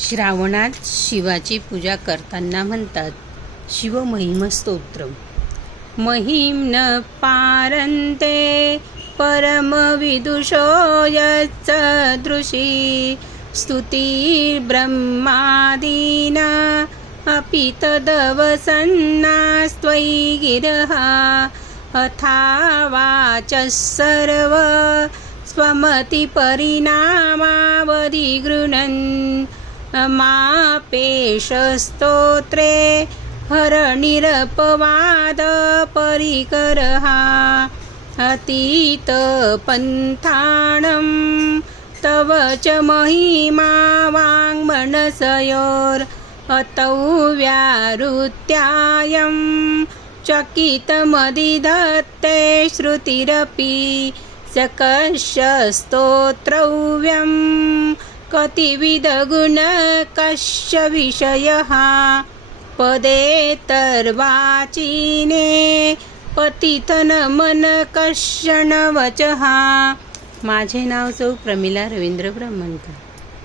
श्रावणात शिवाची पूजा करताना म्हणतात शिवमहिमस्तोत्र महिम न पारंते परमविदुषो यत्सदृशी स्तुतिर्ब्रह्मादीना अपि तदवसन्नास्त्वयि गिरः अथा वाचः सर्व स्वमतिपरिणामावधिगृह्णन् मापेशस्तोत्रे हरनिरपवादपरिकरः अतीतपन्थाणं तव च महिमा वाङ्मनसयोर् अतौ व्याहृत्यायं चकितमधिधत्ते श्रुतिरपि सकस्य स्तोत्रव्यं कतिविधगुणकस्य विषयः? पतितन मन न वचः? माझे नाव सौ प्रमिला रवींद्र ब्राह्मणकर.